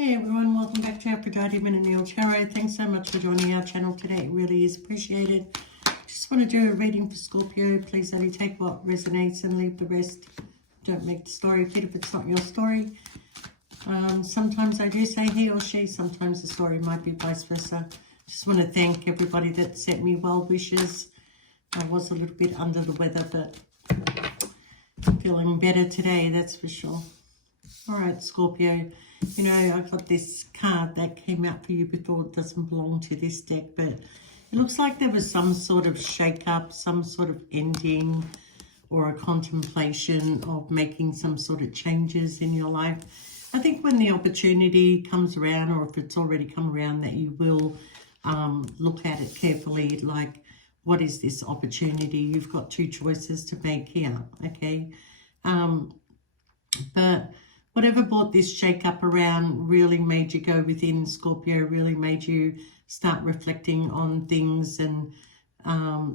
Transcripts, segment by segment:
Hey everyone, welcome back to Aphrodite Min and Neil Tarot. Thanks so much for joining our channel today. It really is appreciated. Just want to do a reading for Scorpio. Please only take what resonates and leave the rest. Don't make the story fit if it's not your story. Sometimes I do say he or she, sometimes the story might be vice versa. Just want to thank everybody that sent me well wishes. I was a little bit under the weather, but feeling better today, that's for sure. All right, Scorpio. You know, I got this card that came out for you before. It doesn't belong to this deck, but it looks like there was some sort of shake-up, some sort of ending or a contemplation of making some sort of changes in your life. I think when the opportunity comes around, or if it's already come around, that you will look at it carefully, like, what is this opportunity? You've got two choices to make here, okay? But whatever brought this shake-up around really made you go within, Scorpio, really made you start reflecting on things and,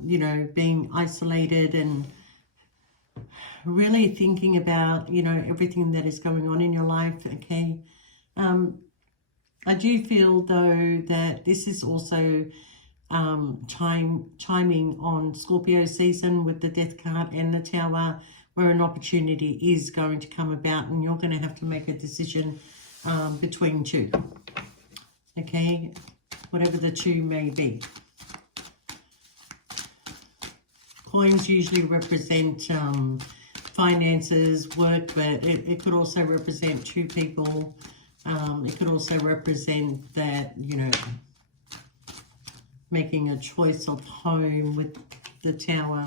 you know, being isolated and really thinking about, you know, everything that is going on in your life, okay? I do feel, though, that this is also chiming on Scorpio season with the Death card and the Tower, where an opportunity is going to come about and you're going to have to make a decision between two, okay, whatever the two may be. Coins usually represent finances, work, but it could also represent two people. It could also represent that, you know, making a choice of home with the Tower.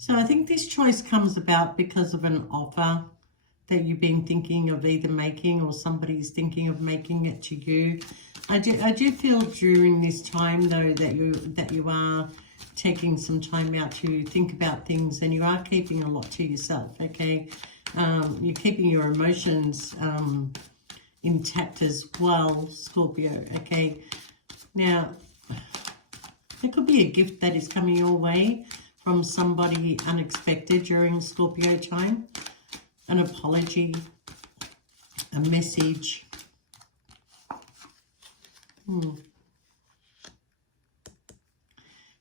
So I think this choice comes about because of an offer that you've been thinking of either making, or somebody's thinking of making it to you. I do feel during this time, though, that you are taking some time out to think about things, and you are keeping a lot to yourself, okay? You're keeping your emotions intact as well, Scorpio, okay? Now, there could be a gift that is coming your way from somebody unexpected during Scorpio time. An apology, a message.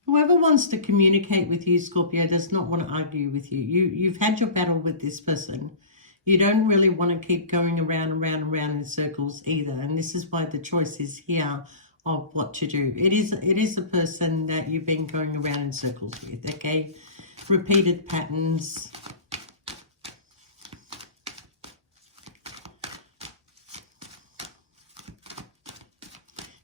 Whoever wants to communicate with you, Scorpio, does not want to argue with you. You've had your battle with this person. You don't really want to keep going around and round and round in circles either. And this is why the choice is here of what to do. It is a person that you've been going around in circles with, okay? Repeated patterns.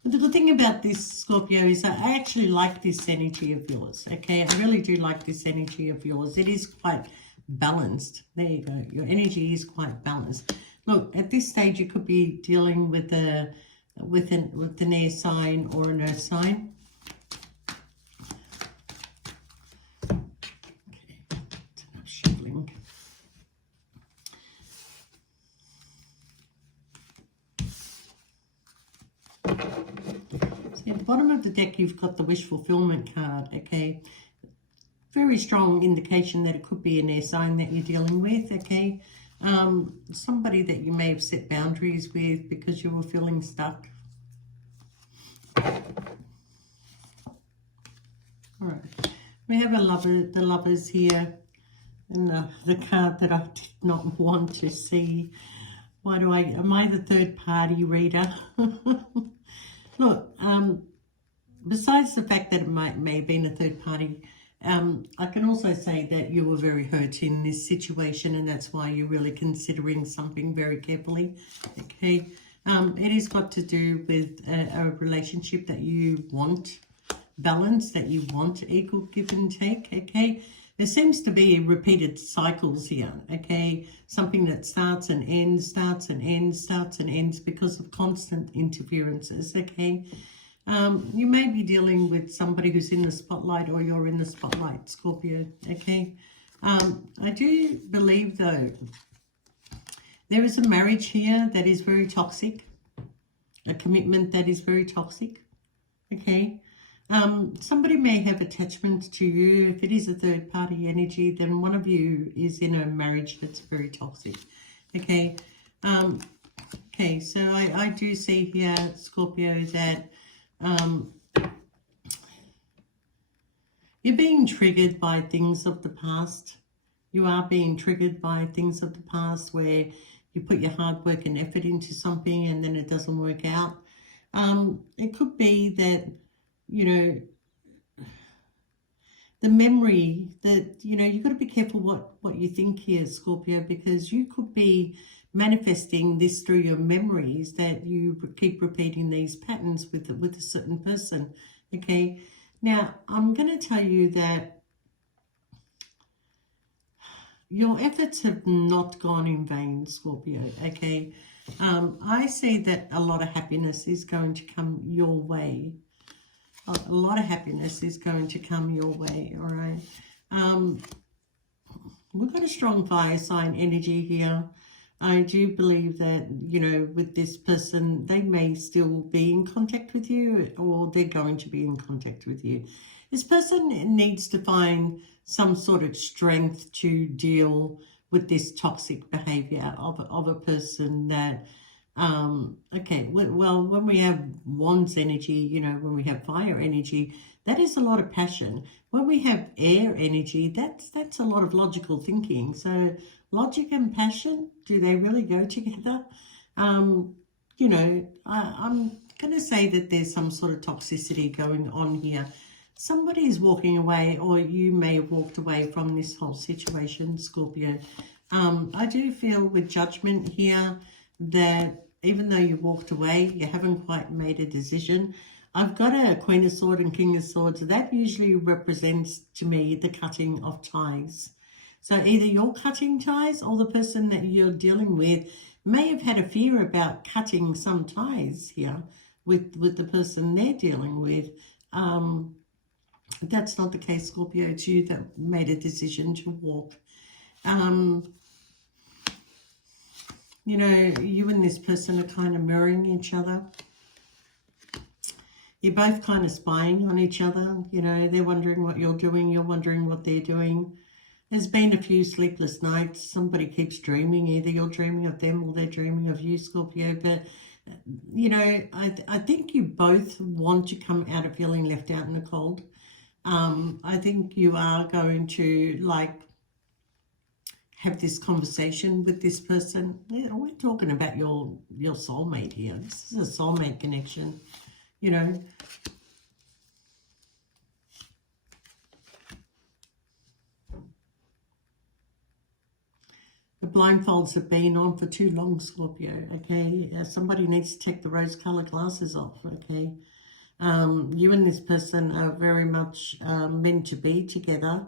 But the good thing about this, Scorpio, is that I actually like this energy of yours, okay? I really do like this energy of yours. It is quite balanced. There you go. Your energy is quite balanced. Look, at this stage, you could be dealing with an air sign or an earth sign. Okay, that's enough shuffling. So at the bottom of the deck, you've got the wish fulfillment card, okay? Very strong indication that it could be an air sign that you're dealing with, okay? Somebody that you may have set boundaries with because you were feeling stuck. All right, we have the lovers here, and the card that I did not want to see. Am I the third party reader? Look, besides the fact that it may have been a third party, I can also say that you were very hurt in this situation, and that's why you're really considering something very carefully, okay? It has got to do with a relationship that you want balance, that you want equal give and take, okay? There seems to be repeated cycles here, okay? Something that starts and ends, starts and ends, starts and ends because of constant interferences, okay? You may be dealing with somebody who's in the spotlight, or you're in the spotlight, Scorpio, okay? I do believe, though, there is a marriage here that is very toxic, a commitment that is very toxic, okay? Somebody may have attachment to you. If it is a third party energy, then one of you is in a marriage that's very toxic, okay? Okay, so I do see here, Scorpio, that you're being triggered by things of the past. You are being triggered by things of the past where you put your hard work and effort into something and then it doesn't work out. It could be that, you know, the memory that, you know, you've got to be careful what you think here, Scorpio, because you could be manifesting this through your memories, that you keep repeating these patterns with a certain person. Okay, now I'm going to tell you that your efforts have not gone in vain, Scorpio. Okay, I see that a lot of happiness is going to come your way. A lot of happiness is going to come your way. All right, we've got a strong fire sign energy here. I do believe that, you know, with this person, they may still be in contact with you, or they're going to be in contact with you. This person needs to find some sort of strength to deal with this toxic behavior of a person that, okay, well, when we have wands energy, you know, when we have fire energy, that is a lot of passion. When we have air energy, that's a lot of logical thinking. So logic and passion, do they really go together? You know, I'm going to say that there's some sort of toxicity going on here. Somebody is walking away, or you may have walked away from this whole situation, Scorpio. I do feel with judgment here that even though you walked away, you haven't quite made a decision. I've got a Queen of Swords and King of Swords. That usually represents to me the cutting of ties. So either you're cutting ties, or the person that you're dealing with may have had a fear about cutting some ties here with the person they're dealing with. That's not the case, Scorpio. It's you that made a decision to walk. You know, you and this person are kind of mirroring each other. You're both kind of spying on each other. You know, they're wondering what you're doing. You're wondering what they're doing. There's been a few sleepless nights. Somebody keeps dreaming. Either you're dreaming of them or they're dreaming of you, Scorpio. But, you know, I think you both want to come out of feeling left out in the cold. I think you are going to, like, have this conversation with this person. Yeah, we're talking about your soulmate here. This is a soulmate connection, you know. The blindfolds have been on for too long, Scorpio, okay? Somebody needs to take the rose-colored glasses off, okay? You and this person are very much meant to be together.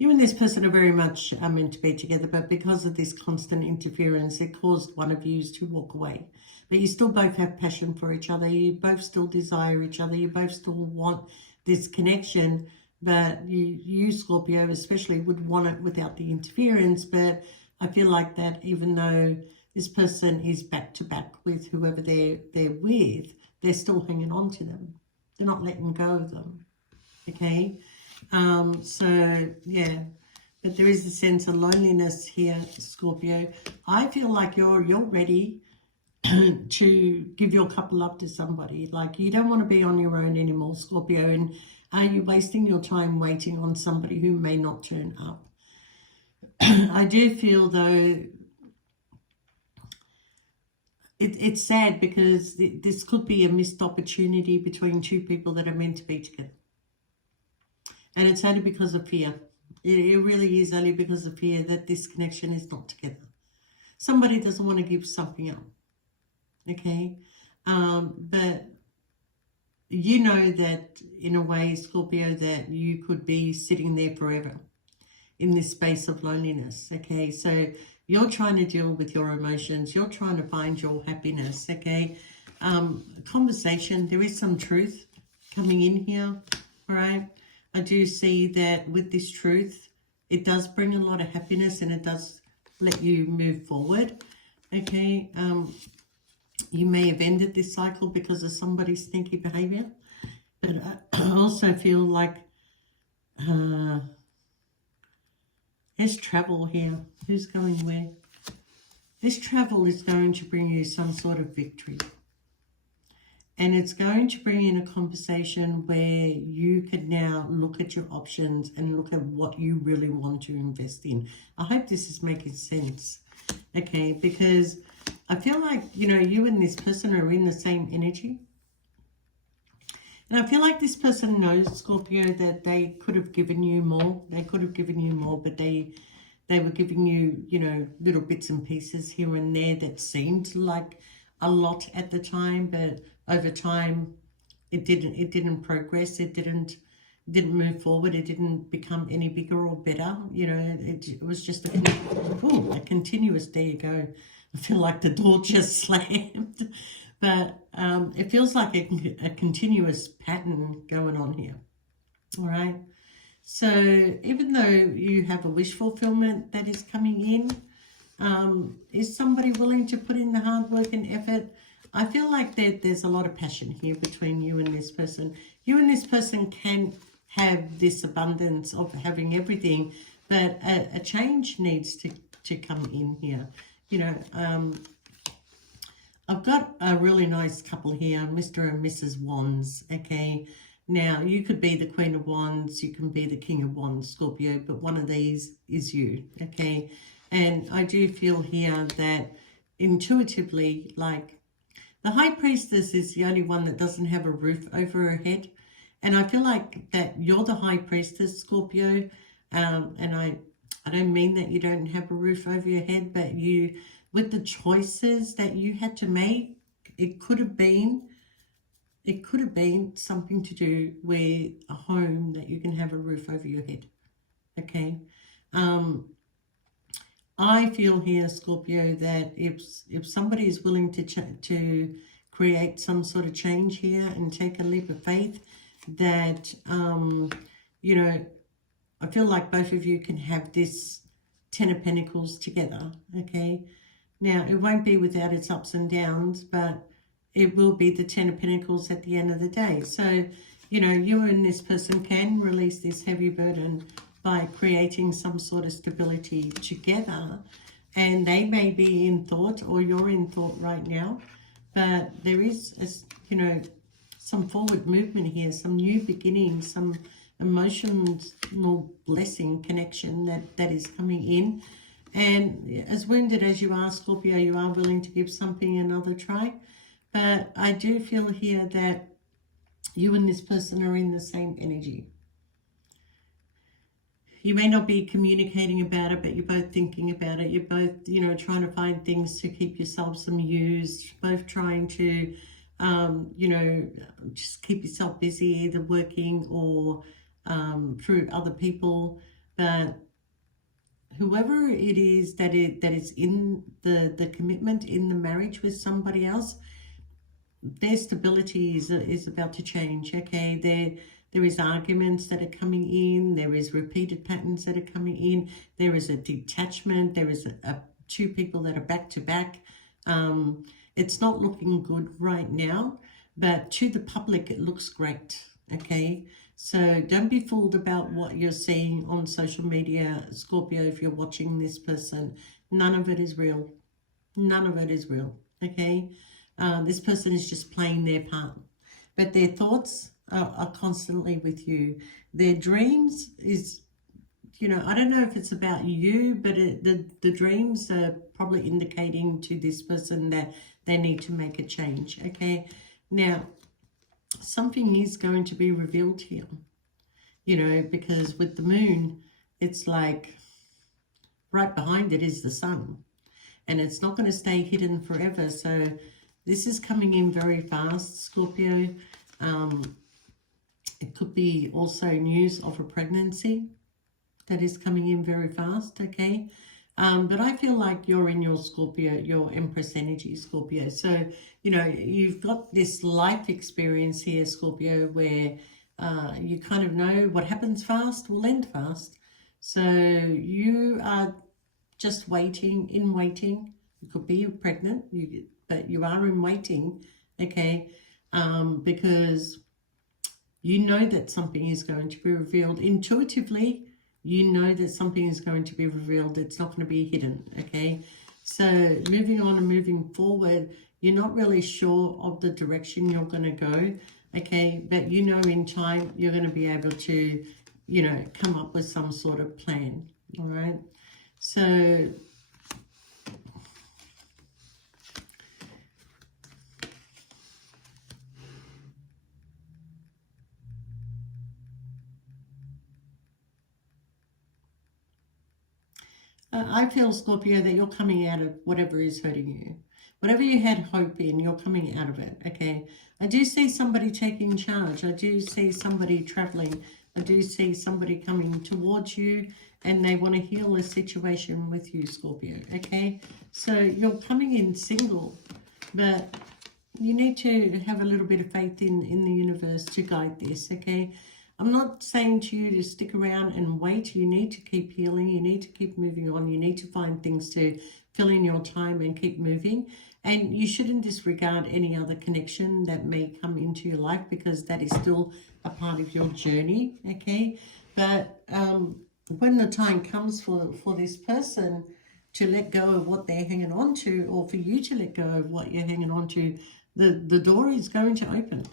You and this person are very much meant to be together, but because of this constant interference, it caused one of you to walk away. But you still both have passion for each other. You both still desire each other. You both still want this connection. But you, Scorpio especially, would want it without the interference. But I feel like that even though this person is back to back with whoever they're with, they're still hanging on to them. They're not letting go of them. Okay? So, yeah. But there is a sense of loneliness here, Scorpio. I feel like you're ready to give your cup of love to somebody. Like, you don't want to be on your own anymore, Scorpio. And are you wasting your time waiting on somebody who may not turn up? I do feel, though, it's sad because this could be a missed opportunity between two people that are meant to be together. And it's only because of fear. It really is only because of fear that this connection is not together. Somebody doesn't want to give something up. Okay? But you know that, in a way, Scorpio, that you could be sitting there forever in this space of loneliness. Okay? So you're trying to deal with your emotions. You're trying to find your happiness. Okay? Conversation. There is some truth coming in here. All right? I do see that with this truth, it does bring a lot of happiness and it does let you move forward. Okay, you may have ended this cycle because of somebody's sneaky behavior. But I also feel like there's travel here. Who's going where? This travel is going to bring you some sort of victory. And it's going to bring in a conversation where you could now look at your options and look at what you really want to invest in. I hope this is making sense, okay? Because I feel like, you know, you and this person are in the same energy. And I feel like this person knows, Scorpio, that they could have given you more. They could have given you more, but they were giving you, you know, little bits and pieces here and there that seemed like a lot at the time, but over time it didn't progress. It didn't move forward. It didn't become any bigger or better. You know, it was just a continuous, there you go. I feel like the door just slammed. But it feels like a continuous pattern going on here. All right. So even though you have a wish fulfillment that is coming in, is somebody willing to put in the hard work and effort? I feel like there's a lot of passion here between you and this person. You and this person can have this abundance of having everything, but a change needs to come in here. You know, I've got a really nice couple here, Mr. and Mrs. Wands, okay? Now, you could be the Queen of Wands, you can be the King of Wands, Scorpio, but one of these is you, okay? And I do feel here that intuitively, like, the High Priestess is the only one that doesn't have a roof over her head. And I feel like that you're the High Priestess, Scorpio, and I don't mean that you don't have a roof over your head, but you, with the choices that you had to make, it could have been something to do with a home that you can have a roof over your head, okay? I feel here, Scorpio, that if somebody is willing to create some sort of change here and take a leap of faith, that, you know, I feel like both of you can have this Ten of Pentacles together, okay? Now, it won't be without its ups and downs, but it will be the Ten of Pentacles at the end of the day. So, you know, you and this person can release this heavy burden by creating some sort of stability together. And they may be in thought, or you're in thought right now, but there is, you know, some forward movement here, some new beginnings, some emotional blessing connection that is coming in. And as wounded as you are, Scorpio, you are willing to give something another try. But I do feel here that you and this person are in the same energy. You may not be communicating about it, but you're both thinking about it. You're both, you know, trying to find things to keep yourselves amused, both trying to, you know, just keep yourself busy, either working or through other people. But whoever it is that is in the commitment, in the marriage with somebody else, their stability is about to change, okay? There is arguments that are coming in, there is repeated patterns that are coming in, there is a detachment, there is two people that are back to back. It's not looking good right now, but to the public it looks great, okay? So don't be fooled about what you're seeing on social media, Scorpio, if you're watching this person. None of it is real. None of it is real, okay? This person is just playing their part. But their thoughts are constantly with you. Their dreams is, you know, I don't know if it's about you, but the dreams are probably indicating to this person that they need to make a change, okay? Now, something is going to be revealed here, you know, because with the moon, it's like right behind it is the sun, and it's not going to stay hidden forever. So this is coming in very fast, Scorpio. It could be also news of a pregnancy that is coming in very fast, okay? But I feel like you're in your Scorpio, your Empress energy, Scorpio. So, you know, you've got this life experience here, Scorpio, where you kind of know what happens fast will end fast. So you are just waiting, in waiting. You could be pregnant, but you are in waiting, okay? Because You know that something is going to be revealed. Intuitively, you know that something is going to be revealed. It's not going to be hidden, okay? So moving on and moving forward, you're not really sure of the direction you're going to go, okay? But you know in time you're going to be able to, you know, come up with some sort of plan, all right? So I feel, Scorpio, that you're coming out of whatever is hurting you. Whatever you had hope in, you're coming out of it, okay? I do see somebody taking charge. I do see somebody traveling. I do see somebody coming towards you, and they want to heal the situation with you, Scorpio, okay? So you're coming in single, but you need to have a little bit of faith in the universe to guide this, okay? I'm not saying to you to stick around and wait. You need to keep healing. You need to keep moving on. You need to find things to fill in your time and keep moving. And you shouldn't disregard any other connection that may come into your life, because that is still a part of your journey, okay? But when the time comes for this person to let go of what they're hanging on to, or for you to let go of what you're hanging on to, the door is going to open.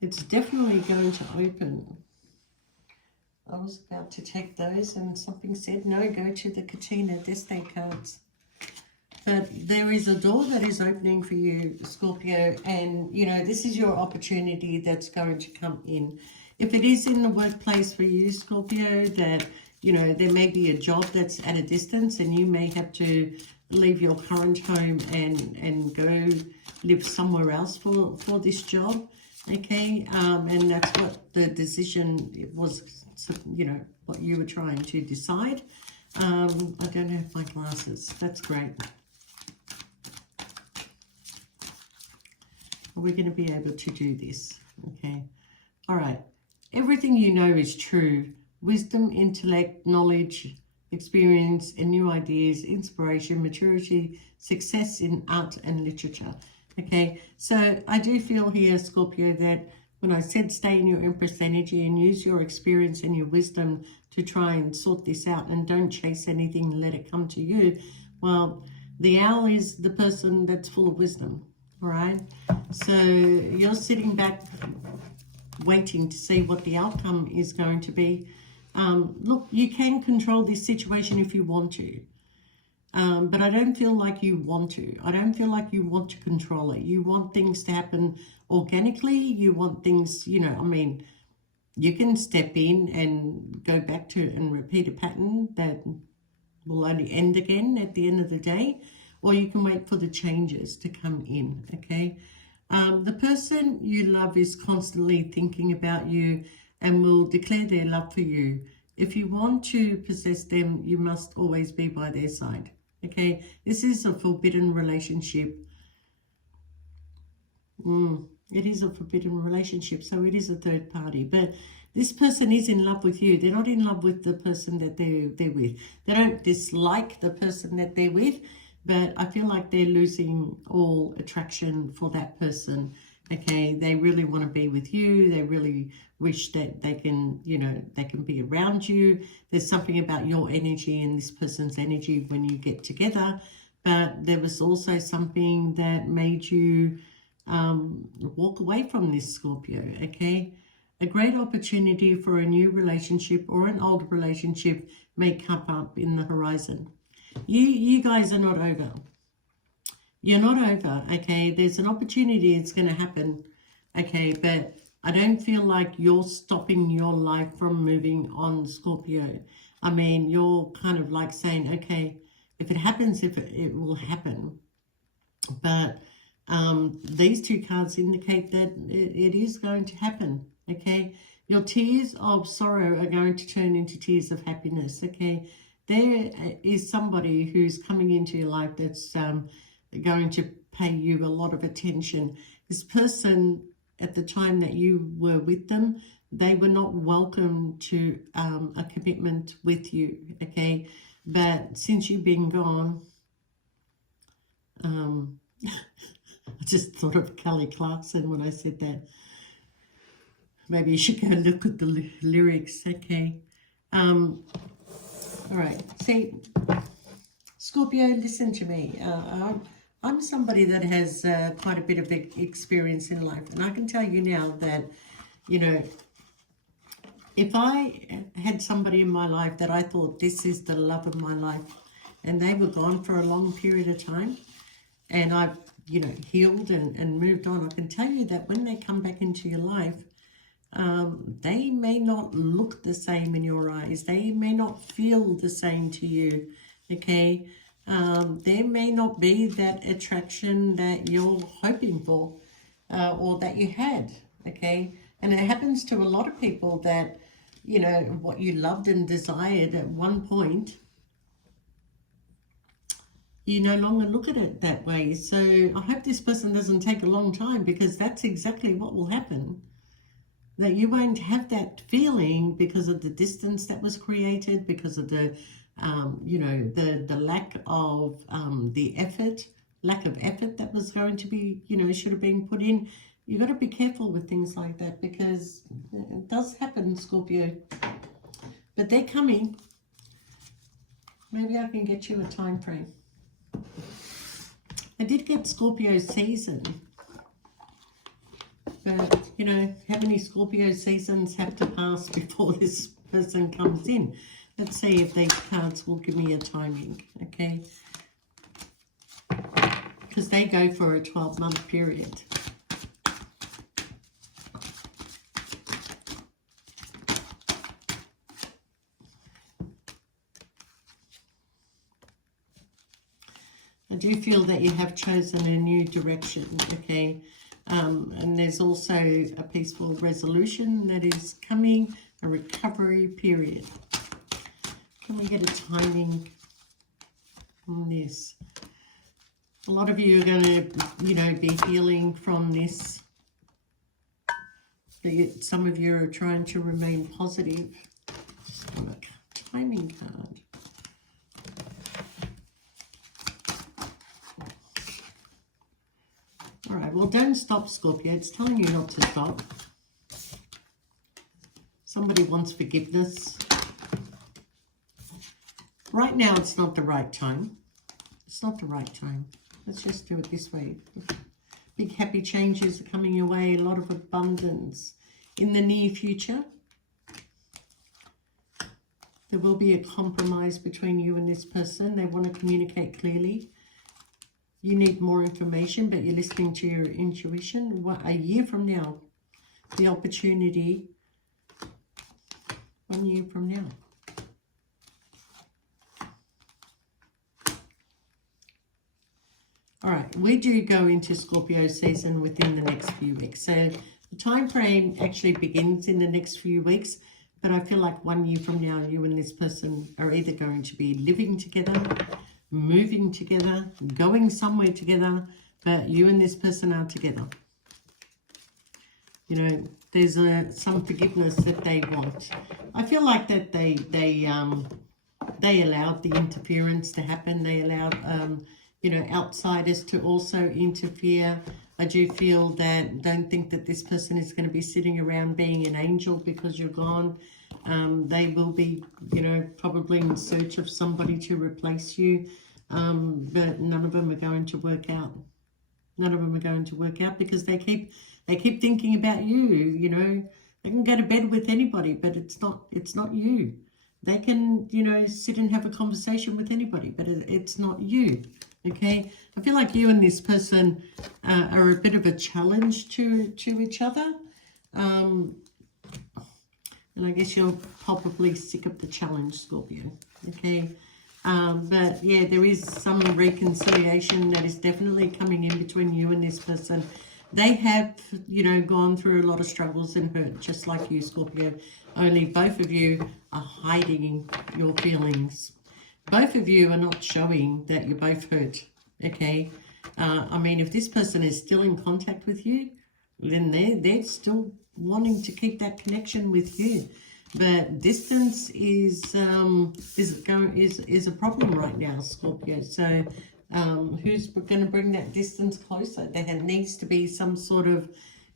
It's definitely going to open. I was about to take those and something said, no, go to the Katina Destiny cards. But there is a door that is opening for you, Scorpio, and, you know, this is your opportunity that's going to come in. If it is in the workplace for you, Scorpio, that, you know, there may be a job that's at a distance and you may have to leave your current home and go live somewhere else for this job. Okay, and that's what the decision was, you know, what you were trying to decide. I don't have my glasses. That's great. We're going to be able to do this. Okay, all right. Everything you know is true. Wisdom, intellect, knowledge, experience, and new ideas, inspiration, maturity, success in art and literature. Okay, so I do feel here, Scorpio, that when I said stay in your Empress energy and use your experience and your wisdom to try and sort this out and don't chase anything, let it come to you. Well, the owl is the person that's full of wisdom, all right? So you're sitting back waiting to see what the outcome is going to be. Look, you can control this situation if you want to. But I don't feel like you want to. I don't feel like you want to control it. You want things to happen organically. You want things, you know, I mean, you can step in and go back to and repeat a pattern that will only end again at the end of the day, or you can wait for the changes to come in, okay? The person you love is constantly thinking about you and will declare their love for you. If you want to possess them, you must always be by their side. Okay, this is a forbidden relationship. It is a forbidden relationship, so it is a third party. But this person is in love with you. They're not in love with the person that they're with. They don't dislike the person that they're with, but I feel like they're losing all attraction for that person. Okay, they really want to be with you. They really wish that they can, you know, they can be around you. There's something about your energy and this person's energy when you get together. But there was also something that made you walk away from this, Scorpio, okay? A great opportunity for a new relationship or an old relationship may come up in the horizon. You guys are not over. You're not over, okay? There's an opportunity that's going to happen, okay? But I don't feel like you're stopping your life from moving on, Scorpio. I mean, you're kind of like saying, okay, if it happens, if it will happen. But these two cards indicate that it is going to happen, okay? Your tears of sorrow are going to turn into tears of happiness, okay? There is somebody who's coming into your life that's going to pay you a lot of attention. This person, at the time that you were with them, they were not welcome to a commitment with you, okay? But since you've been gone, I just thought of Kelly Clarkson when I said that. Maybe you should go look at the lyrics. Okay. All right. See, Scorpio, listen to me. I'm somebody that has quite a bit of experience in life, and I can tell you now that, you know, if I had somebody in my life that I thought this is the love of my life, and they were gone for a long period of time, and I've, you know, healed and moved on, I can tell you that when they come back into your life, they may not look the same in your eyes. They may not feel the same to you, okay? There may not be that attraction that you're hoping for or that you had, okay? And it happens to a lot of people that, you know, what you loved and desired at one point, you no longer look at it that way. So I hope this person doesn't take a long time, because that's exactly what will happen. That you won't have that feeling because of the distance that was created, because of the, you know, the lack of lack of effort that was going to be, you know, should have been put in. You got to be careful with things like that, because it does happen, Scorpio. But they're coming. Maybe I can get you a time frame. I did get Scorpio season. But, you know, how many Scorpio seasons have to pass before this person comes in? Let's see if these cards will give me a timing, okay? Because they go for a 12-month period. I do feel that you have chosen a new direction, okay? And there's also a peaceful resolution that is coming, a recovery period. Can we get a timing on this? A lot of you are going to, you know, be healing from this. Some of you are trying to remain positive. Just want a timing card. All right, well, don't stop, Scorpio. It's telling you not to stop. Somebody wants forgiveness. Right now, it's not the right time. It's not the right time. Let's just do it this way. Big happy changes are coming your way. A lot of abundance. In the near future, there will be a compromise between you and this person. They want to communicate clearly. You need more information, but you're listening to your intuition. A year from now, the opportunity, 1 year from now. All right, we do go into Scorpio season within the next few weeks. So the time frame actually begins in the next few weeks, but I feel like 1 year from now, you and this person are either going to be living together, moving together, going somewhere together, but you and this person are together. You know, there's some forgiveness that they want. I feel like that they allowed the interference to happen. They allowed you know, outsiders to also interfere. I do feel that, don't think that this person is going to be sitting around being an angel because you're gone. They will be, you know, probably in search of somebody to replace you. But none of them are going to work out. None of them are going to work out because they keep thinking about you. You know, they can go to bed with anybody, but it's not you. They can, you know, sit and have a conversation with anybody, but it's not you. Okay, I feel like you and this person are a bit of a challenge to each other. And I guess you're probably sick of the challenge, Scorpio. Okay. But yeah, there is some reconciliation that is definitely coming in between you and this person. They have, you know, gone through a lot of struggles and hurt, just like you, Scorpio. Only both of you are hiding your feelings. Both of you are not showing that you're both hurt, okay? I mean, if this person is still in contact with you, then they're still wanting to keep that connection with you. But distance is a problem right now, Scorpio. So who's going to bring that distance closer? There needs to be some sort of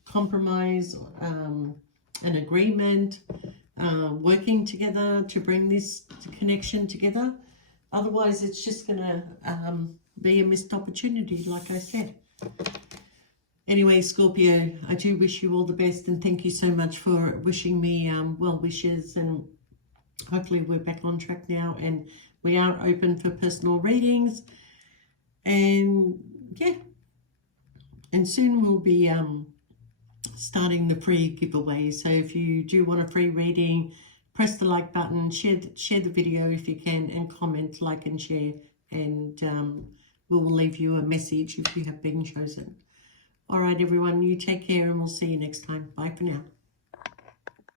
compromise an agreement, working together to bring this connection together. Otherwise, it's just going to be a missed opportunity, like I said. Anyway, Scorpio, I do wish you all the best, and thank you so much for wishing me well wishes, and hopefully we're back on track now, and we are open for personal readings. And yeah, and soon we'll be starting the free giveaway. So if you do want a free reading, press the like button, share the video if you can, and comment, like and share, and we will leave you a message if you have been chosen. All right, everyone, you take care, and we'll see you next time. Bye for now.